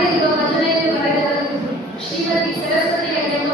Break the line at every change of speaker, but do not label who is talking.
ಬರೆದಿರುವ ಭಜನೆಯನ್ನು ಬರೆದವರು ಶ್ರೀಮತಿ ಸರಸ್ವತಿ ಹೆಗ್ಡೆಮ್ಮ